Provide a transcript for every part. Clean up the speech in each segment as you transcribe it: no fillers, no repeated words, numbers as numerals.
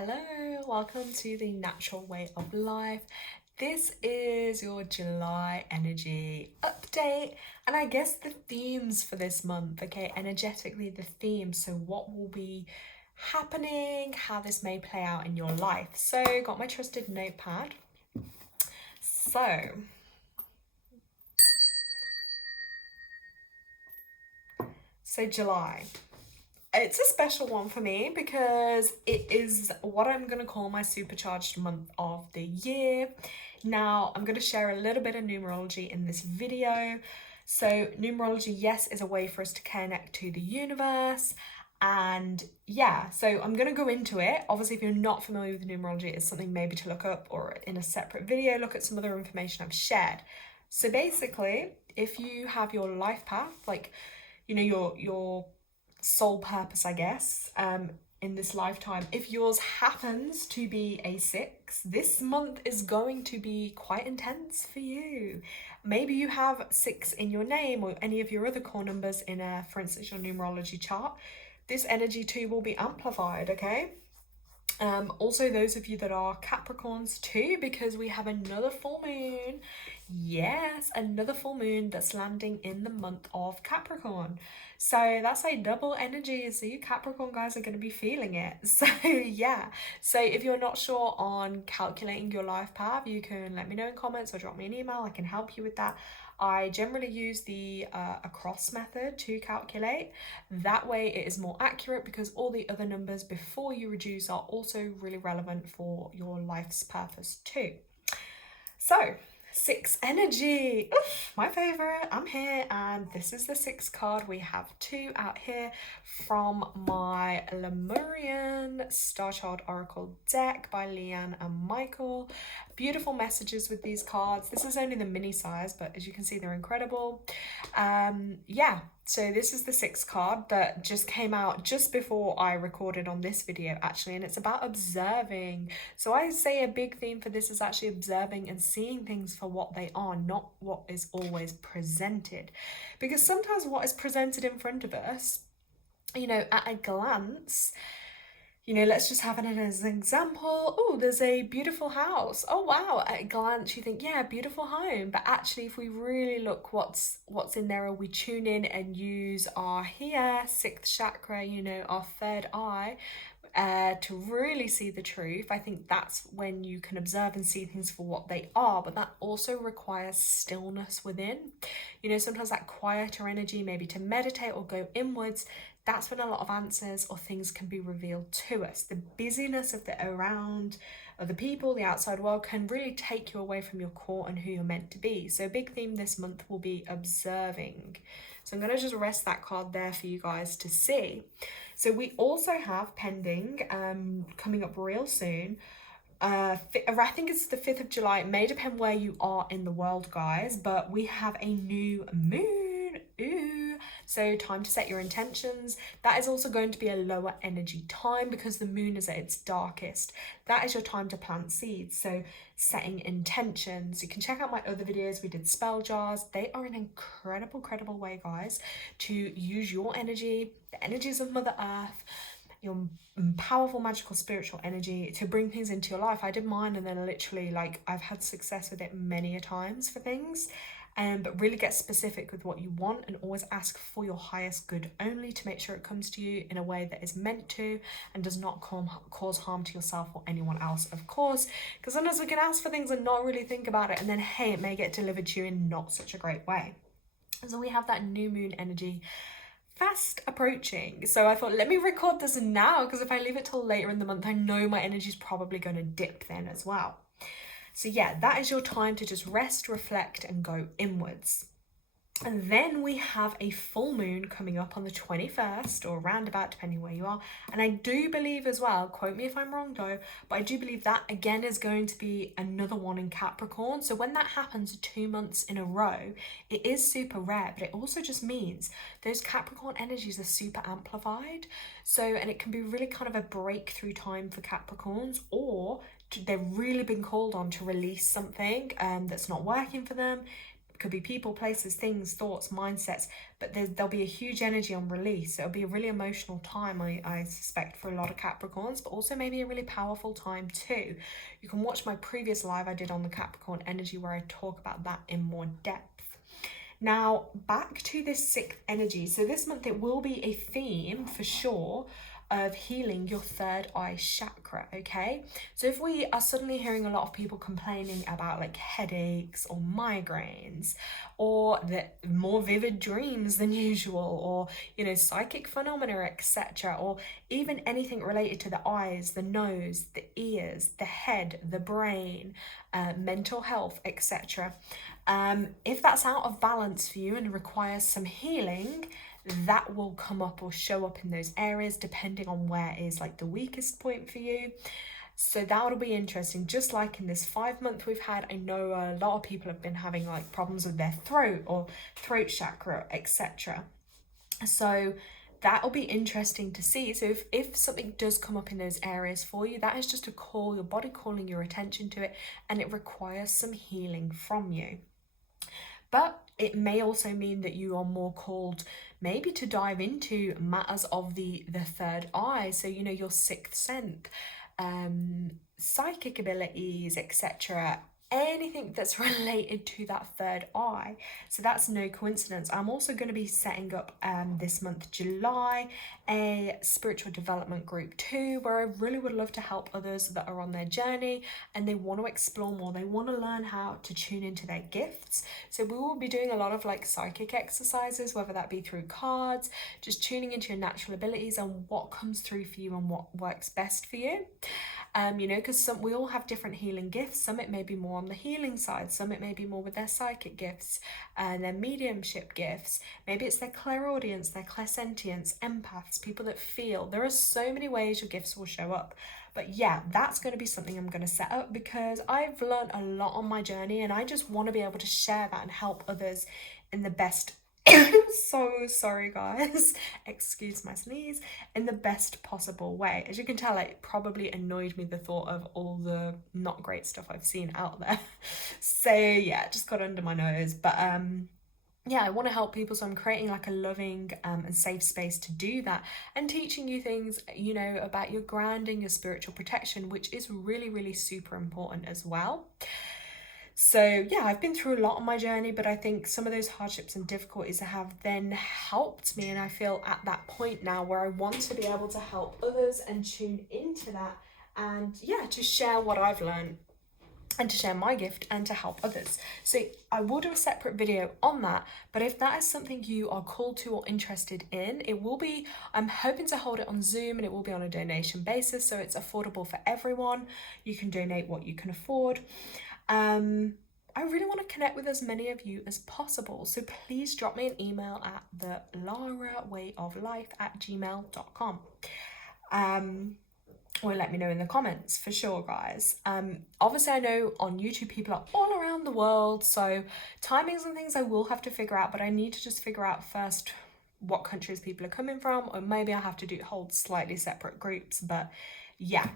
Hello, welcome to the Natural Way of Life. This is your July energy update, and I guess the themes for this month, okay, energetically the themes, so what will be happening, how this may play out in your life. So, got my trusted notepad. So July. It's a special one for me because it is what I'm going to call my supercharged month of the year. Now, I'm going to share a little bit of numerology in this video. So, numerology, yes, is a way for us to connect to the universe. And yeah, so I'm going to go into it. Obviously, if you're not familiar with numerology, it's something maybe to look up, or in a separate video, look at some other information I've shared. So basically, if you have your life path, like, you know, your soul purpose, I guess, in this lifetime, if yours happens to be a 6, this month is going to be quite intense for you. Maybe you have 6 in your name or any of your other core numbers in for instance, your numerology chart. This energy too will be amplified, okay? Also, those of you that are Capricorns too, because we have another full moon. Yes, another full moon that's landing in the month of Capricorn. So that's a double energy. So you Capricorn guys are going to be feeling it. So yeah. So if you're not sure on calculating your life path, you can let me know in comments or drop me an email. I can help you with that. I generally use the across method to calculate. That way it is more accurate because all the other numbers before you reduce are also really relevant for your life's purpose too. So 6 energy, oof, my favorite. I'm here, and this is the 6 card. We have 2 out here from my Lemurian Star Child Oracle deck by Leanne and Michael. Beautiful messages with these cards. This is only the mini size, but as you can see, they're incredible. Yeah, so this is the 6th card that just came out just before I recorded on this video actually, and it's about observing. So I say a big theme for this is actually observing and seeing things for what they are, not what is always presented. Because sometimes what is presented in front of us, at a glance, let's just have it as an example. Oh, there's a beautiful house. Oh, wow. At a glance, you think, yeah, beautiful home. But actually, if we really look what's in there, or we tune in and use our here, 6th chakra, our 3rd eye, to really see the truth, I think that's when you can observe and see things for what they are. But that also requires stillness within. Sometimes that quieter energy, maybe to meditate or go inwards, that's when a lot of answers or things can be revealed to us. The busyness of the around, of the people, the outside world can really take you away from your core and who you're meant to be. So a big theme this month will be observing. So I'm going to just rest that card there for you guys to see. So we also have pending, coming up real soon, I think it's the 5th of July. It may depend where you are in the world, guys, but we have a new moon. Ooh. So time to set your intentions. That is also going to be a lower energy time because the moon is at its darkest. That is your time to plant seeds. So setting intentions. You can check out my other videos. We did spell jars. They are an incredible way, guys, to use your energy, the energies of Mother Earth, your powerful magical spiritual energy to bring things into your life. I did mine, and then literally I've had success with it many a times for things. But really get specific with what you want and always ask for your highest good only to make sure it comes to you in a way that is meant to and does not cause harm to yourself or anyone else, of course, because sometimes we can ask for things and not really think about it, and then hey, it may get delivered to you in not such a great way. So we have that new moon energy fast approaching. So I thought, let me record this now, because if I leave it till later in the month, I know my energy is probably going to dip then as well. So yeah, that is your time to just rest, reflect, and go inwards. And then we have a full moon coming up on the 21st or roundabout, depending where you are. And I do believe as well, quote me if I'm wrong though, but I do believe that again is going to be another one in Capricorn. So when that happens 2 months in a row, it is super rare, but it also just means those Capricorn energies are super amplified. So, and it can be really kind of a breakthrough time for Capricorns, or they've really been called on to release something that's not working for them. could be people, places, things, thoughts, mindsets, but there'll be a huge energy on release. It'll be a really emotional time, I suspect, for a lot of Capricorns, but also maybe a really powerful time too. You can watch my previous live I did on the Capricorn energy where I talk about that in more depth. Now, back to this sixth energy. So this month it will be a theme for sure of healing your third eye chakra, okay? So if we are suddenly hearing a lot of people complaining about like headaches or migraines or the more vivid dreams than usual, or you know, psychic phenomena, etc., or even anything related to the eyes, the nose, the ears, the head, the brain, mental health, etc., if that's out of balance for you and requires some healing, that will come up or show up in those areas depending on where is like the weakest point for you. So that'll be interesting. Just like in this 5 month we've had, I know a lot of people have been having like problems with their throat or throat chakra, etc. So that'll be interesting to see. So if something does come up in those areas for you, that is just a call, your body calling your attention to it, and it requires some healing from you. But it may also mean that you are more called maybe to dive into matters of the third eye. So, you know, your sixth sense, psychic abilities, etc. Anything that's related to that third eye. So that's no coincidence. I'm also going to be setting up this month, July, a spiritual development group too, where I really would love to help others that are on their journey and they want to explore more. They want to learn how to tune into their gifts. So we will be doing a lot of like psychic exercises, whether that be through cards, just tuning into your natural abilities and what comes through for you and what works best for you. You know, because we all have different healing gifts. Some it may be more on the healing side, some it may be more with their psychic gifts and their mediumship gifts. Maybe it's their clairaudience, their clairsentience, empaths, people that feel. There are so many ways your gifts will show up. But yeah, that's going to be something I'm going to set up because I've learned a lot on my journey and I just want to be able to share that and help others in the best so sorry guys, excuse my sneeze, in the best possible way. As you can tell, it probably annoyed me, the thought of all the not great stuff I've seen out there. So yeah, it just got under my nose. But yeah, I want to help people, so I'm creating like a loving and safe space to do that and teaching you things, you know, about your grounding, your spiritual protection, which is really, really super important as well. So yeah, I've been through a lot on my journey, but I think some of those hardships and difficulties have then helped me, and I feel at that point now where I want to be able to help others and tune into that, and yeah, to share what I've learned and to share my gift and to help others. So I will do a separate video on that, but if that is something you are called to or interested in, it will be, I'm hoping to hold it on Zoom, and it will be on a donation basis, so it's affordable for everyone. You can donate what you can afford. I really want to connect with as many of you as possible, so please drop me an email at thelarawayoflife@gmail.com, or let me know in the comments for sure, guys. Obviously I know on YouTube people are all around the world, so timings and things I will have to figure out, but I need to just figure out first what countries people are coming from, or maybe I have to hold slightly separate groups. But yeah,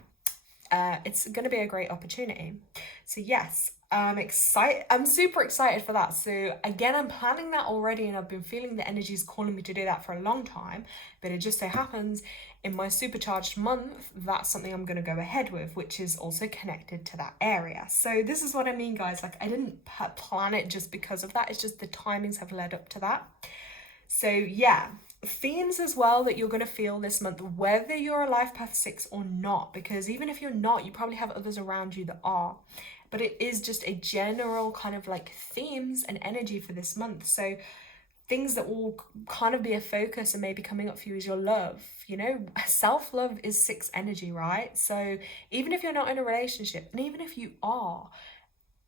it's going to be a great opportunity. So yes, I'm super excited for that. So again, I'm planning that already, and I've been feeling the energies calling me to do that for a long time, but it just so happens in my supercharged month, that's something I'm going to go ahead with, which is also connected to that area. So this is what I mean, guys. Like, I didn't plan it just because of that. It's just the timings have led up to that. So yeah, themes as well that you're going to feel this month, whether you're a life path 6 or not, because even if you're not, you probably have others around you that are, but it is just a general kind of like themes and energy for this month. So things that will kind of be a focus and maybe coming up for you is your love. You know, self-love is 6 energy, right? So even if you're not in a relationship, and even if you are,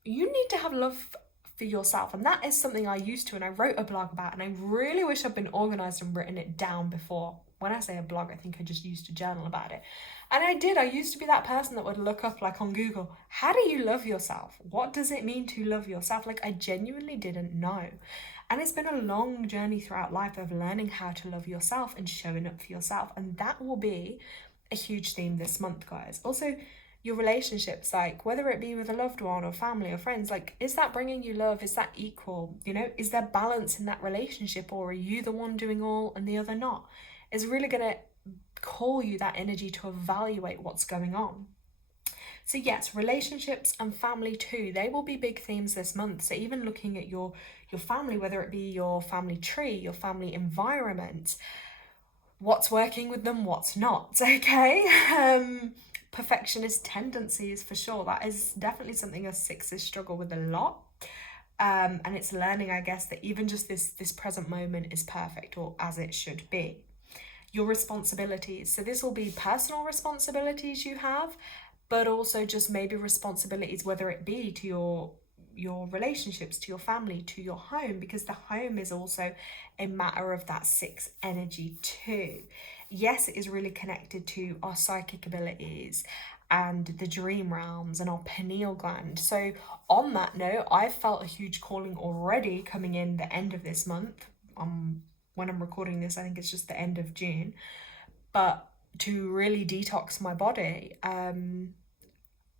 you need to have love for yourself, and that is something I used to, and I wrote a blog about, and I really wish I'd been organized and written it down before. When I say a blog, I think I just used to journal about it, and I used to be that person that would look up like on Google, how do you love yourself? What does it mean to love yourself? Like, I genuinely didn't know, and it's been a long journey throughout life of learning how to love yourself and showing up for yourself, and that will be a huge theme this month, guys. Also, your relationships, like whether it be with a loved one or family or friends, like is that bringing you love? Is that equal? You know, is there balance in that relationship, or are you the one doing all and the other not? It's really going to call you that energy to evaluate what's going on. So yes, relationships and family too, they will be big themes this month. So even looking at your family, whether it be your family tree, your family environment, what's working with them, what's not, okay? Perfectionist tendencies for sure. That is definitely something us sixes struggle with a lot. And it's learning, I guess, that even just this present moment is perfect, or as it should be. Your responsibilities. So this will be personal responsibilities you have, but also just maybe responsibilities, whether it be to your relationships, to your family, to your home, because the home is also a matter of that six energy too. Yes, it is really connected to our psychic abilities and the dream realms and our pineal gland. So on that note, I've felt a huge calling already coming in the end of this month. When I'm recording this, I think it's just the end of June, but to really detox my body.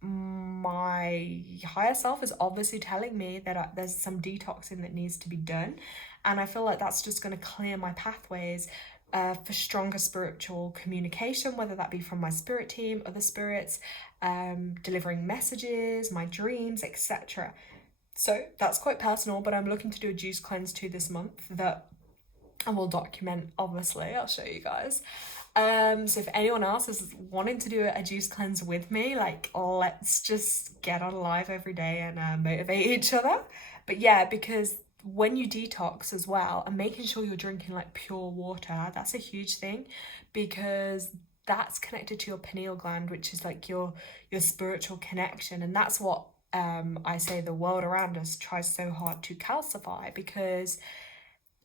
My higher self is obviously telling me that there's some detoxing that needs to be done, and I feel like that's just going to clear my pathways for stronger spiritual communication, whether that be from my spirit team, other spirits, delivering messages, my dreams, etc. So that's quite personal, but I'm looking to do a juice cleanse too this month that I will document, obviously. I'll show you guys. So if anyone else is wanting to do a juice cleanse with me, like let's just get on live every day and motivate each other. But yeah, because when you detox as well, and making sure you're drinking like pure water, that's a huge thing, because that's connected to your pineal gland, which is like your spiritual connection. And that's what I say the world around us tries so hard to calcify, because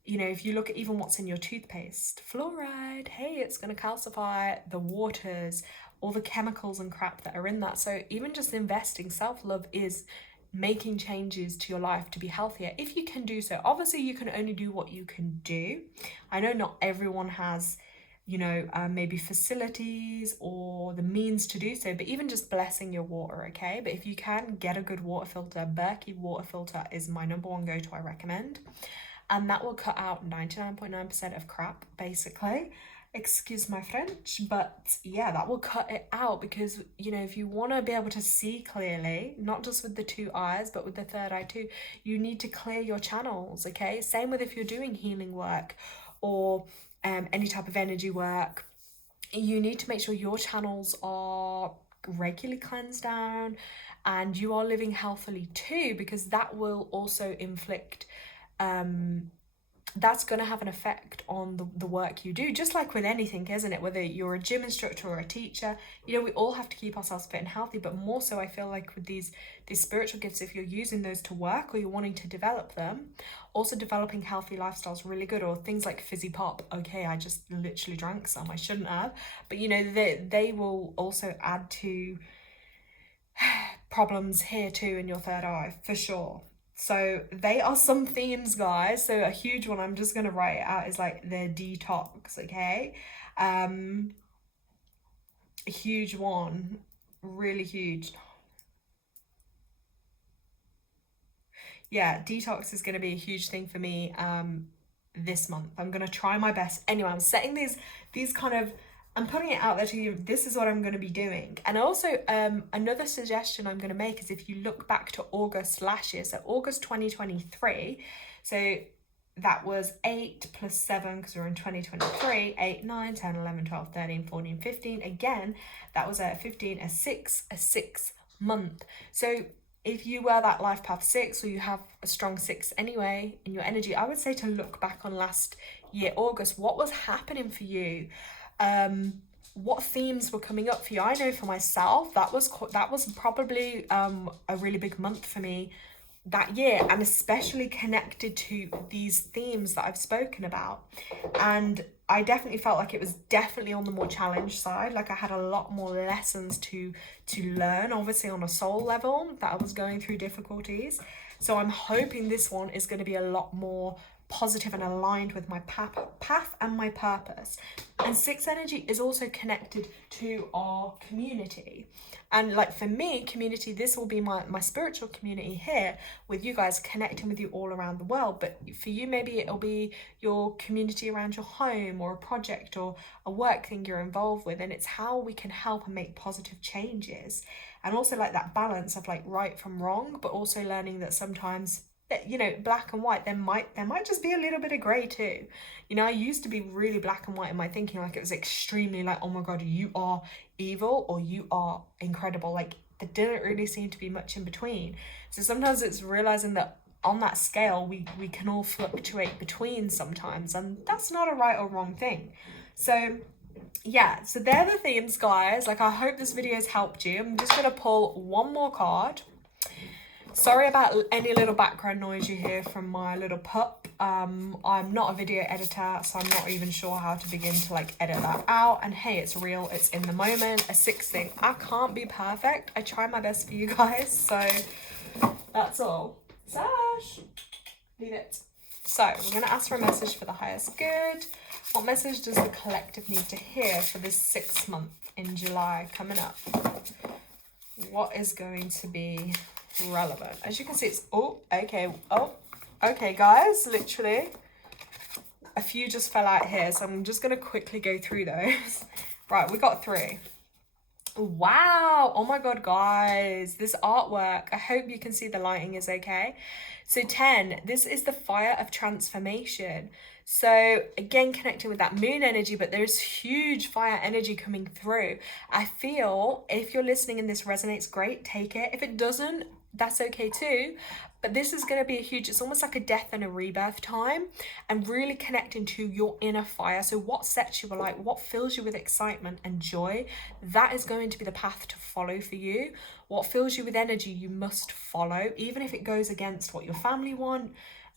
you know, if you look at even what's in your toothpaste, fluoride, hey, it's going to calcify the waters, all the chemicals and crap that are in that. So even just investing, self-love is making changes to your life to be healthier, if you can do so. Obviously, you can only do what you can do. I know not everyone has, you know, maybe facilities or the means to do so, but even just blessing your water, okay? But if you can, get a good water filter. Berkey water filter is my number one go-to, I recommend. And that will cut out 99.9% of crap, basically. Excuse my French, but yeah, that will cut it out, because, you know, if you want to be able to see clearly, not just with the two eyes, but with the third eye too, you need to clear your channels, okay? Same with if you're doing healing work or any type of energy work. You need to make sure your channels are regularly cleansed down and you are living healthily too, because that will also inflict that's going to have an effect on the work you do, just like with anything, isn't it? Whether you're a gym instructor or a teacher, you know, we all have to keep ourselves fit and healthy, but more so I feel like with these spiritual gifts, if you're using those to work or you're wanting to develop them, also developing healthy lifestyles really good. Or things like fizzy pop, okay, I just literally drank some, I shouldn't have, but you know, they will also add to problems here too in your third eye for sure. So they are some themes, guys. So a huge one, I'm just gonna write it out, is like the detox, okay? A huge one, really huge. Yeah, detox is gonna be a huge thing for me this month. I'm gonna try my best. Anyway, I'm setting these kind of, I'm putting it out there to you. This is what I'm going to be doing. And also, another suggestion I'm going to make is if you look back to August last year, so August 2023, so that was 8 plus 7, because we're in 2023, 8, 9, 10, 11, 12, 13, 14, 15. Again, that was a 15, a 6 month. So if you were that life path 6, or you have a strong 6 anyway in your energy, I would say to look back on last year, August, what was happening for you? What themes were coming up for you? I know for myself, that was probably a really big month for me that year, and especially connected to these themes that I've spoken about. And I definitely felt like it was definitely on the more challenge side. Like I had a lot more lessons to learn, obviously on a soul level, that I was going through difficulties. So I'm hoping this one is going to be a lot more positive and aligned with my path and my purpose. And 6 energy is also connected to our community. And like for me, community, this will be my spiritual community here with you guys, connecting with you all around the world. But for you, maybe it'll be your community around your home, or a project or a work thing you're involved with. And it's how we can help and make positive changes. And also like that balance of like right from wrong, but also learning that sometimes, you know, black and white, there might just be a little bit of gray too. You know, I used to be really black and white in my thinking, like it was extremely like, oh my god, you are evil or you are incredible. Like there didn't really seem to be much in between. So sometimes it's realizing that on that scale we can all fluctuate between sometimes, and that's not a right or wrong thing. So yeah, so they're the themes, guys. Like I hope this video has helped you. I'm just gonna pull one more card. Sorry about any little background noise you hear from my little pup. I'm not a video editor, so I'm not even sure how to begin to like edit that out. And hey, it's real, it's in the moment. A 6 thing, I can't be perfect. I try my best for you guys, so that's all. Sash, leave it. So we're gonna ask for a message for the highest good. What message does the collective need to hear for this 6th month in July coming up? What is going to be relevant? As you can see, it's okay guys, literally a few just fell out here, so I'm just gonna quickly go through those. Right, we got 3. Wow, oh my god, guys, this artwork, I hope you can see the lighting is okay. So 10, this is the fire of transformation. So again, connecting with that moon energy, but there's huge fire energy coming through. I feel if you're listening and this resonates, great, take it. If it doesn't, that's okay too. But this is going to be a huge, it's almost like a death and a rebirth time, and really connecting to your inner fire. So what sets you alight, what fills you with excitement and joy, that is going to be the path to follow for you. What fills you with energy, you must follow, even if it goes against what your family want,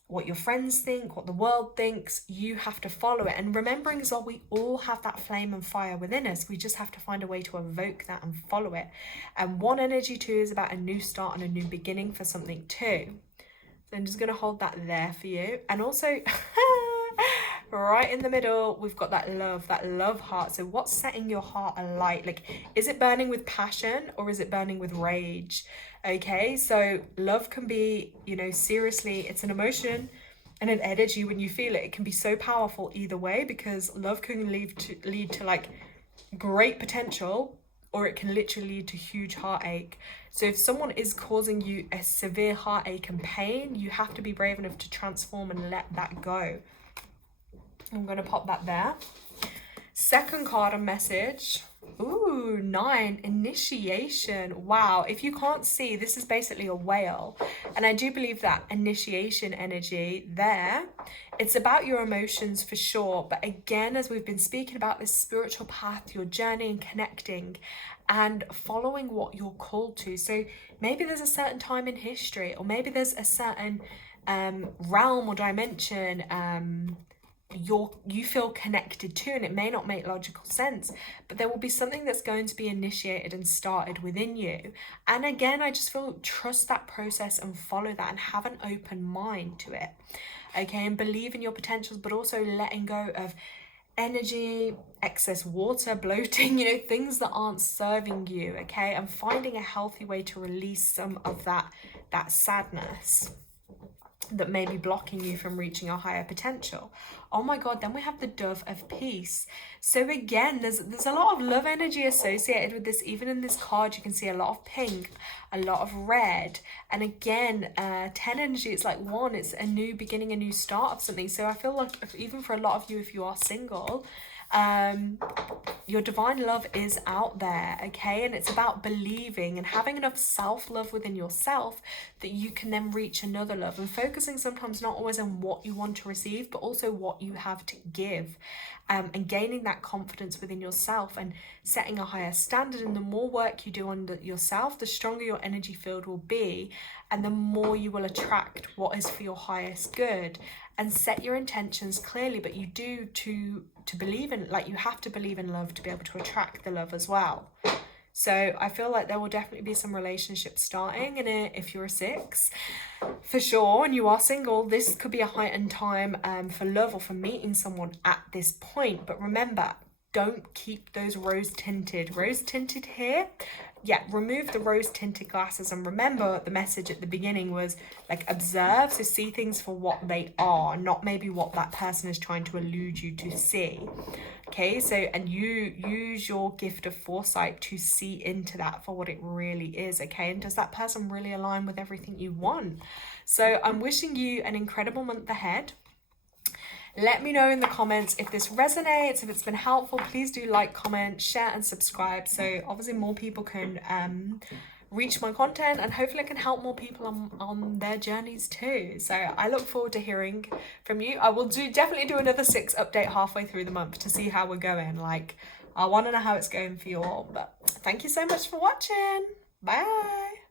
what your friends think, what the world thinks, you have to follow it. And remembering as well, we all have that flame and fire within us. We just have to find a way to evoke that and follow it. And 1 energy 2 is about a new start and a new beginning for something too. So I'm just going to hold that there for you. And also right in the middle, we've got that love heart. So what's setting your heart alight? Like, is it burning with passion or is it burning with rage? Okay, so love can be, you know, seriously, it's an emotion and an energy. When you feel it, it can be so powerful either way, because love can lead to like great potential, or it can literally lead to huge heartache. So if someone is causing you a severe heartache and pain, you have to be brave enough to transform and let that go. I'm going to pop that there. Second card, a message. Ooh, 9, initiation. Wow, if you can't see, this is basically a whale. And I do believe that initiation energy there, it's about your emotions for sure. But again, as we've been speaking about this spiritual path, your journey and connecting and following what you're called to. So maybe there's a certain time in history, or maybe there's a certain realm or dimension you feel connected to, and it may not make logical sense, but there will be something that's going to be initiated and started within you. And again, I just feel, trust that process and follow that, and have an open mind to it, okay? And believe in your potentials, but also letting go of energy, excess water, bloating, you know, things that aren't serving you, okay? And finding a healthy way to release some of that sadness that may be blocking you from reaching your higher potential. Oh my god, then we have the dove of peace. So again, there's a lot of love energy associated with this. Even in this card, you can see a lot of pink, a lot of red, and again 10 energy, it's like 1, it's a new beginning, a new start of something. So I feel like even for a lot of you, if you are single, your divine love is out there, okay? And it's about believing and having enough self-love within yourself that you can then reach another love, and focusing sometimes not always on what you want to receive, but also what you have to give, and gaining that confidence within yourself and setting a higher standard. And the more work you do on yourself, the stronger your energy field will be, and the more you will attract what is for your highest good. And set your intentions clearly, but you do to believe in, like, you have to believe in love to be able to attract the love as well. So I feel like there will definitely be some relationships starting in it if you're a 6, for sure, and you are single. This could be a heightened time for love or for meeting someone at this point. But remember, don't keep those rose tinted here. Yeah, remove the rose tinted glasses, and remember the message at the beginning was like observe, so see things for what they are, not maybe what that person is trying to elude you to see. Okay, so, and you use your gift of foresight to see into that for what it really is. Okay, and does that person really align with everything you want? So I'm wishing you an incredible month ahead. Let me know in the comments if this resonates, if it's been helpful. Please do like, comment, share and subscribe, so obviously more people can reach my content, and hopefully I can help more people on their journeys too. So I look forward to hearing from you. I will definitely do another 6 update halfway through the month to see how we're going. Like, I want to know how it's going for you all. But thank you so much for watching. Bye.